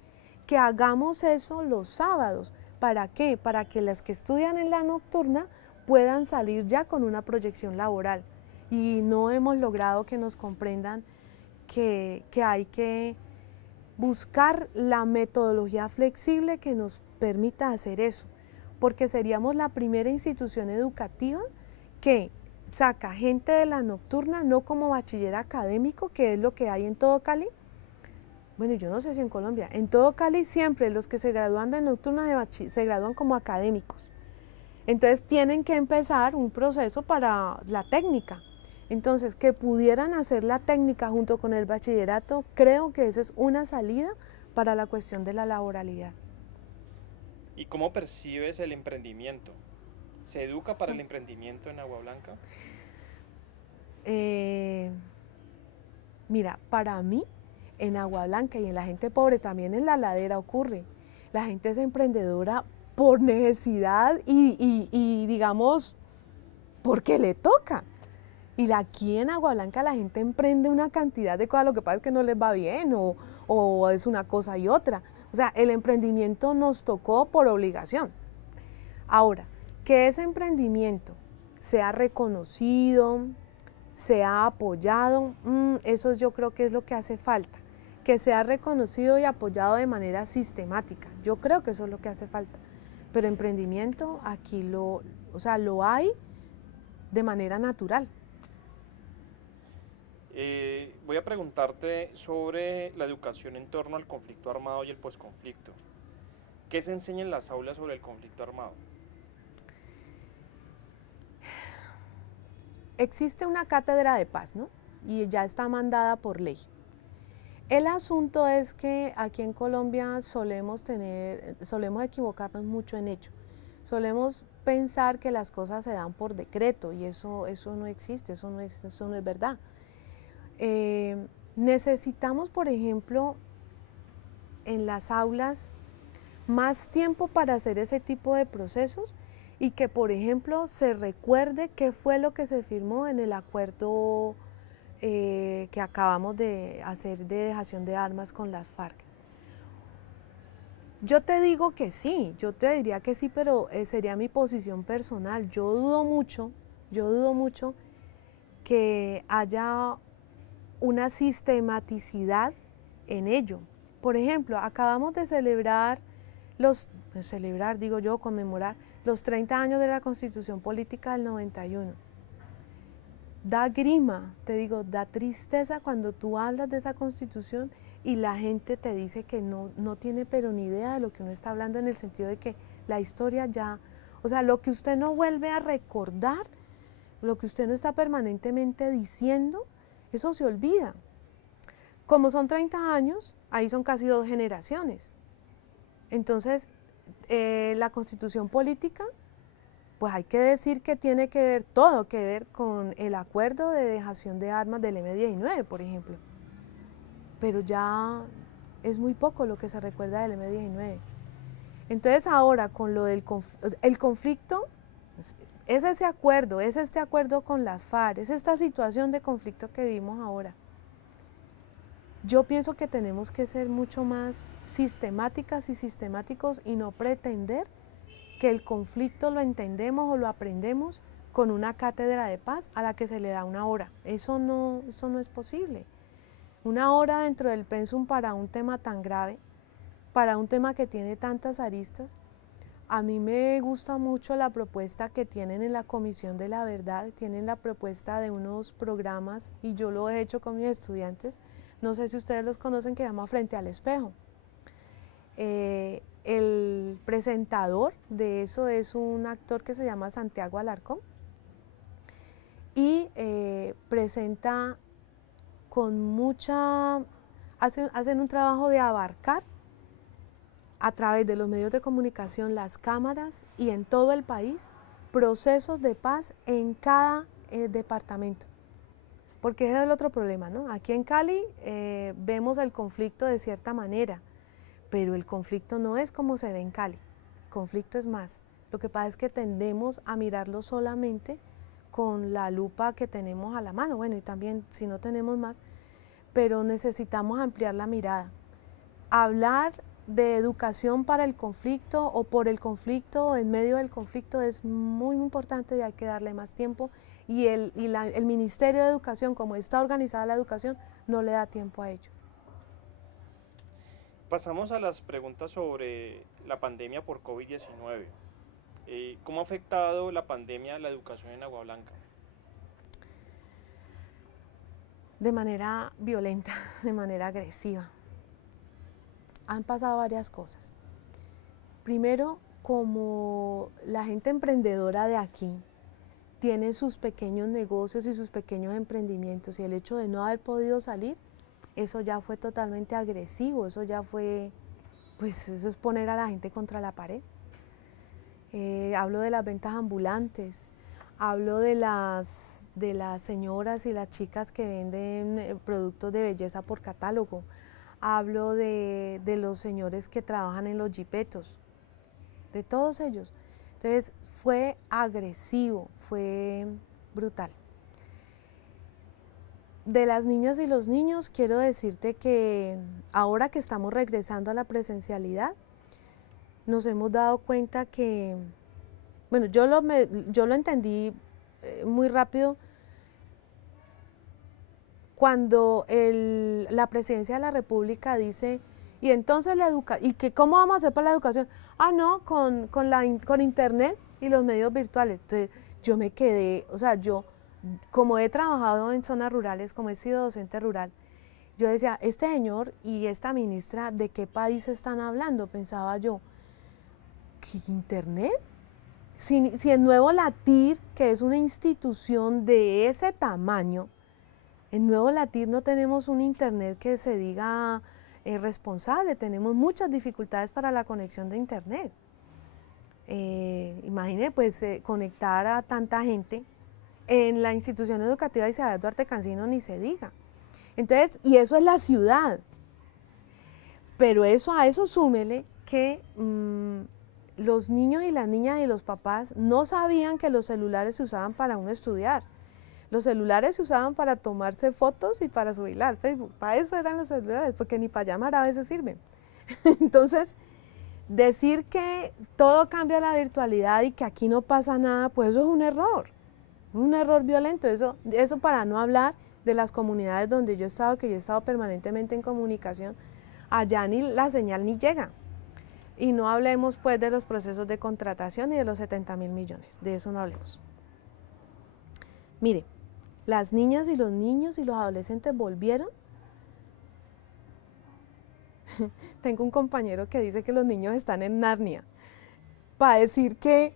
que hagamos eso los sábados. ¿Para qué? Para que las que estudian en la nocturna puedan salir ya con una proyección laboral. Y no hemos logrado que nos comprendan que hay que buscar la metodología flexible que nos permita hacer eso, porque seríamos la primera institución educativa que saca gente de la nocturna, no como bachiller académico, que es lo que hay en todo Cali. Bueno, yo no sé si en Colombia, en todo Cali siempre los que se gradúan de nocturna se gradúan como académicos. Entonces tienen que empezar un proceso para la técnica. Entonces, que pudieran hacer la técnica junto con el bachillerato, creo que esa es una salida para la cuestión de la laboralidad. ¿Y cómo percibes el emprendimiento? ¿Se educa para el emprendimiento en Agua Blanca? Mira, para mí, en Agua Blanca y en la gente pobre, también en La Ladera ocurre. La gente es emprendedora por necesidad y digamos, porque le toca. Y aquí en Agua Blanca la gente emprende una cantidad de cosas, lo que pasa es que no les va bien o es una cosa y otra. O sea, el emprendimiento nos tocó por obligación. Ahora, que ese emprendimiento sea reconocido, sea apoyado, eso yo creo que es lo que hace falta. Que sea reconocido y apoyado de manera sistemática. Yo creo que eso es lo que hace falta. Pero emprendimiento aquí lo hay de manera natural. Voy a preguntarte sobre la educación en torno al conflicto armado y el posconflicto. ¿Qué se enseña en las aulas sobre el conflicto armado? Existe una cátedra de paz, ¿no? Y ya está mandada por ley. El asunto es que aquí en Colombia solemos equivocarnos mucho en ello. Solemos pensar que las cosas se dan por decreto y eso no existe, eso no es verdad. Necesitamos, por ejemplo, en las aulas más tiempo para hacer ese tipo de procesos y que, por ejemplo, se recuerde qué fue lo que se firmó en el acuerdo que acabamos de hacer de dejación de armas con las FARC. Yo te digo que sí, yo te diría que sí, pero sería mi posición personal. Yo dudo mucho que haya una sistematicidad en ello. Por ejemplo, acabamos de celebrar conmemorar los 30 años de la Constitución Política del 91. Da grima, te digo, da tristeza cuando tú hablas de esa Constitución y la gente te dice que no tiene pero ni idea de lo que uno está hablando, en el sentido de que la historia ya, o sea, lo que usted no vuelve a recordar, lo que usted no está permanentemente diciendo, eso se olvida. Como son 30 años, ahí son casi 2 generaciones. Entonces, la Constitución Política, pues hay que decir que tiene que ver, todo que ver con el acuerdo de dejación de armas del M-19, por ejemplo. Pero ya es muy poco lo que se recuerda del M-19. Entonces ahora con lo del conflicto, es ese acuerdo, es este acuerdo con las FARC, es esta situación de conflicto que vivimos ahora. Yo pienso que tenemos que ser mucho más sistemáticas y sistemáticos y no pretender que el conflicto lo entendemos o lo aprendemos con una cátedra de paz a la que se le da una hora. Eso no es posible. Una hora dentro del pensum para un tema tan grave, para un tema que tiene tantas aristas. A mí me gusta mucho la propuesta que tienen en la Comisión de la Verdad, tienen la propuesta de unos programas, y yo lo he hecho con mis estudiantes, no sé si ustedes los conocen, que se llama Frente al Espejo. El presentador de eso es un actor que se llama Santiago Alarcón y presenta con hacen un trabajo de abarcar a través de los medios de comunicación, las cámaras y en todo el país, procesos de paz en cada departamento. Porque ese es el otro problema, ¿no? Aquí en Cali vemos el conflicto de cierta manera, pero el conflicto no es como se ve en Cali, el conflicto es más. Lo que pasa es que tendemos a mirarlo solamente con la lupa que tenemos a la mano, bueno, y también si no tenemos más, pero necesitamos ampliar la mirada. Hablar de educación para el conflicto o por el conflicto o en medio del conflicto es muy importante y hay que darle más tiempo, y el Ministerio de Educación, como está organizada la educación, no le da tiempo a ello. Pasamos a las preguntas sobre la pandemia por COVID-19. ¿Cómo ha afectado la pandemia a la educación en Agua Blanca? De manera violenta, de manera agresiva. Han pasado varias cosas. Primero, como la gente emprendedora de aquí tiene sus pequeños negocios y sus pequeños emprendimientos, y el hecho de no haber podido salir, eso ya fue totalmente agresivo, eso ya fue, pues eso es poner a la gente contra la pared. Hablo de las ventas ambulantes, hablo de las señoras y las chicas que venden productos de belleza por catálogo, hablo de los señores que trabajan en los jipetos, de todos ellos. Entonces fue agresivo, fue brutal. De las niñas y los niños, quiero decirte que ahora que estamos regresando a la presencialidad, nos hemos dado cuenta que, bueno, yo lo entendí muy rápido cuando la Presidencia de la República dice, y entonces ¿y que cómo vamos a hacer para la educación? Ah, no, con internet y los medios virtuales. Entonces yo me quedé, o sea, yo como he trabajado en zonas rurales, como he sido docente rural, yo decía, este señor y esta ministra, ¿de qué país están hablando? Pensaba yo, ¿qué internet? Si en Nuevo Latir, que es una institución de ese tamaño, en Nuevo Latir no tenemos un internet que se diga responsable, tenemos muchas dificultades para la conexión de internet. Imagine pues conectar a tanta gente en la institución educativa Isabel Duarte Cancino, ni se diga. Entonces, y eso es la ciudad. Pero a eso súmele que los niños y las niñas y los papás no sabían que los celulares se usaban para uno estudiar. Los celulares se usaban para tomarse fotos y para subirla al Facebook. Para eso eran los celulares, porque ni para llamar a veces sirven. Entonces, decir que todo cambia la virtualidad y que aquí no pasa nada, pues eso es un error violento. Eso para no hablar de las comunidades donde yo he estado, que yo he estado permanentemente en comunicación, allá ni la señal ni llega. Y no hablemos pues de los procesos de contratación y de los 70.000 millones, de eso no hablemos. Mire, las niñas y los niños y los adolescentes volvieron. Tengo un compañero que dice que los niños están en Narnia, para decir que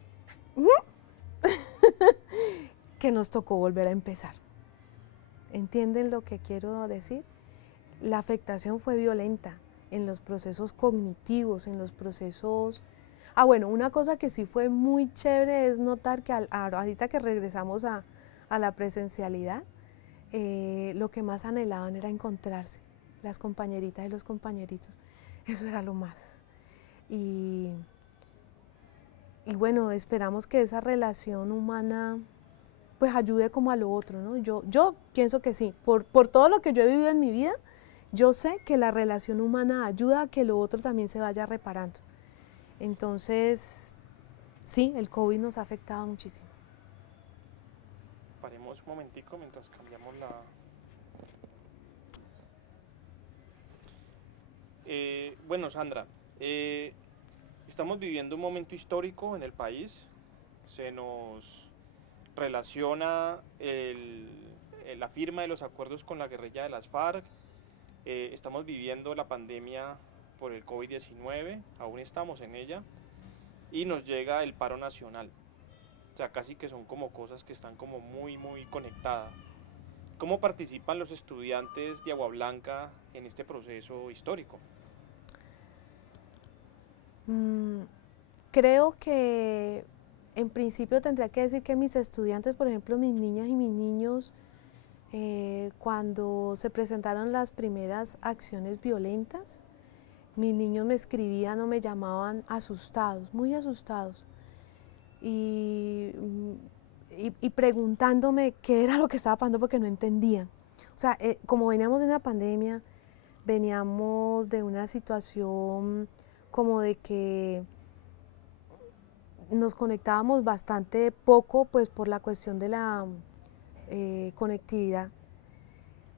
que nos tocó volver a empezar. ¿Entienden lo que quiero decir? La afectación fue violenta en los procesos cognitivos, en los procesos... bueno, una cosa que sí fue muy chévere es notar que ahorita que regresamos a la presencialidad, lo que más anhelaban era encontrarse, las compañeritas y los compañeritos. Eso era lo más. Y bueno, esperamos que esa relación humana pues ayude como a lo otro, ¿no? Yo pienso que sí, por todo lo que yo he vivido en mi vida, yo sé que la relación humana ayuda a que lo otro también se vaya reparando. Entonces, sí, el COVID nos ha afectado muchísimo. Paremos un momentico mientras cambiamos la... bueno, Sandra, estamos viviendo un momento histórico en el país. Se nos relaciona la firma de los acuerdos con la guerrilla de las FARC. Estamos viviendo la pandemia por el COVID-19, aún estamos en ella, y nos llega el paro nacional. O sea, casi que son como cosas que están como muy conectadas. ¿Cómo participan los estudiantes de Agua Blanca en este proceso histórico? Creo que en principio tendría que decir que mis estudiantes, por ejemplo, mis niñas y mis niños, cuando se presentaron las primeras acciones violentas, mis niños me escribían o me llamaban asustados, muy asustados, y preguntándome qué era lo que estaba pasando porque no entendían. O sea, como veníamos de una pandemia, veníamos de una situación como de que nos conectábamos bastante poco, pues por la cuestión de la conectividad.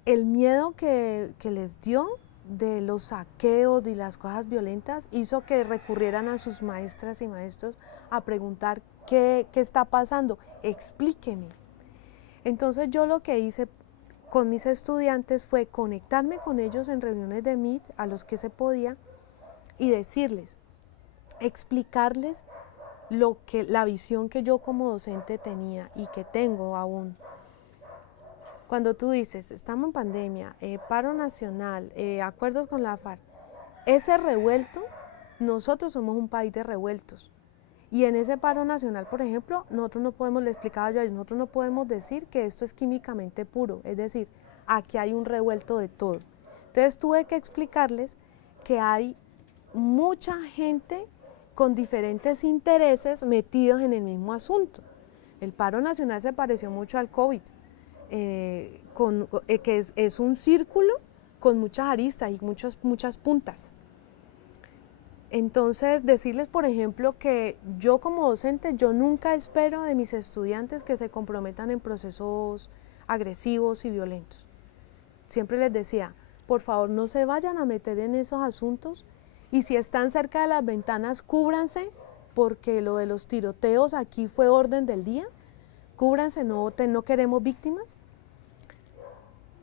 El miedo que les dio de los saqueos y las cosas violentas hizo que recurrieran a sus maestras y maestros a preguntar qué está pasando, explíqueme. Entonces yo lo que hice con mis estudiantes fue conectarme con ellos en reuniones de Meet a los que se podía y decirles, explicarles la visión que yo como docente tenía y que tengo aún. Cuando tú dices, estamos en pandemia, paro nacional, acuerdos con la FARC, ese revuelto, nosotros somos un país de revueltos. Y en ese paro nacional, por ejemplo, nosotros no podemos, le explicaba yo a ellos, nosotros no podemos decir que esto es químicamente puro, es decir, aquí hay un revuelto de todo. Entonces tuve que explicarles que hay mucha gente con diferentes intereses metidos en el mismo asunto. El paro nacional se pareció mucho al COVID, que es un círculo con muchas aristas y muchas puntas. Entonces, decirles, por ejemplo, que yo como docente, yo nunca espero de mis estudiantes que se comprometan en procesos agresivos y violentos. Siempre les decía, por favor, no se vayan a meter en esos asuntos y si están cerca de las ventanas, cúbranse, porque lo de los tiroteos aquí fue orden del día. Cúbranse, no queremos víctimas.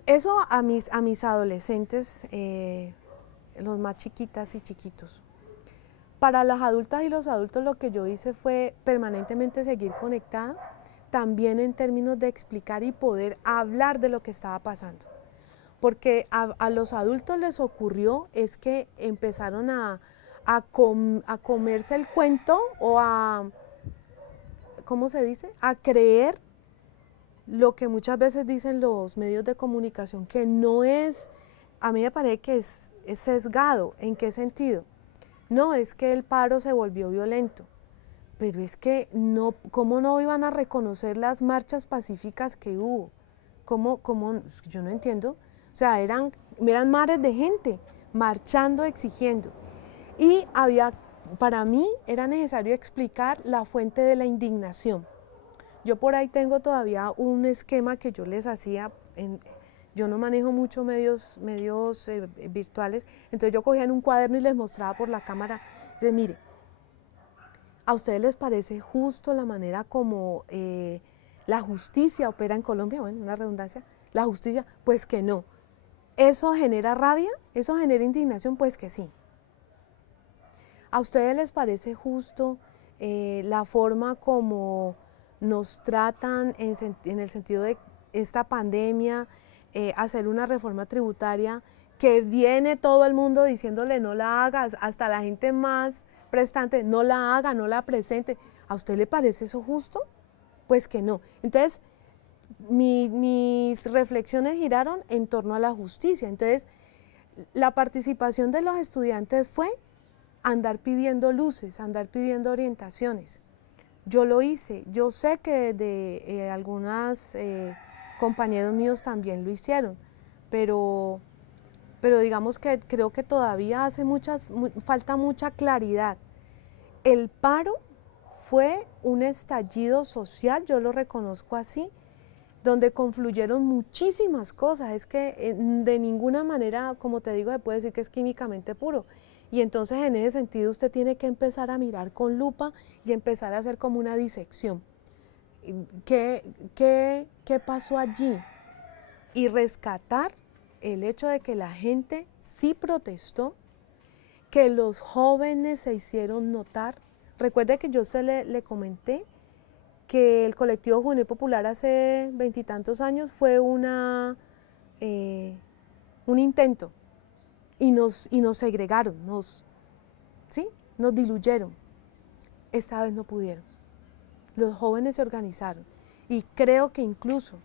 Eso a mis adolescentes, los más chiquitas y chiquitos. Para las adultas y los adultos lo que yo hice fue permanentemente seguir conectada, también en términos de explicar y poder hablar de lo que estaba pasando. Porque a los adultos les ocurrió es que empezaron a a comerse el cuento o a, ¿cómo se dice? A creer lo que muchas veces dicen los medios de comunicación, que no es, a mí me parece que es sesgado. ¿En qué sentido? No, es que el paro se volvió violento, pero es que no, ¿cómo no iban a reconocer las marchas pacíficas que hubo? ¿Cómo? Yo no entiendo. O sea, eran mares de gente marchando, exigiendo. Y para mí era necesario explicar la fuente de la indignación. Yo por ahí tengo todavía un esquema que yo les hacía, yo no manejo mucho medios virtuales, entonces yo cogía en un cuaderno y les mostraba por la cámara, dice, mire, ¿a ustedes les parece justo la manera como la justicia opera en Colombia? Bueno, una redundancia, la justicia, pues que no. ¿Eso genera rabia? ¿Eso genera indignación? Pues que sí. ¿A ustedes les parece justo la forma como nos tratan en el sentido de esta pandemia, hacer una reforma tributaria que viene todo el mundo diciéndole no la hagas, hasta la gente más prestante, no la haga, no la presente? ¿A usted le parece eso justo? Pues que no. Entonces, mis reflexiones giraron en torno a la justicia. Entonces, la participación de los estudiantes fue andar pidiendo luces, andar pidiendo orientaciones. Yo lo hice, yo sé que de algunos compañeros míos también lo hicieron, pero digamos que creo que todavía falta mucha claridad. El paro fue un estallido social, yo lo reconozco así, donde confluyeron muchísimas cosas. Es que de ninguna manera, como te digo, se puede decir que es químicamente puro. Y entonces en ese sentido usted tiene que empezar a mirar con lupa y empezar a hacer como una disección. ¿Qué pasó allí? Y rescatar el hecho de que la gente sí protestó, que los jóvenes se hicieron notar. Recuerde que yo le comenté que el colectivo Juvenil Popular hace 20 y tantos años fue un intento y nos segregaron, ¿sí? Nos diluyeron. Esta vez no pudieron. Los jóvenes se organizaron y creo que incluso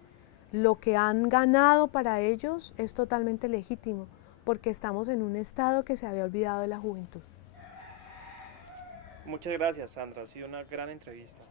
lo que han ganado para ellos es totalmente legítimo, porque estamos en un estado que se había olvidado de la juventud. Muchas gracias, Sandra. Ha sido una gran entrevista.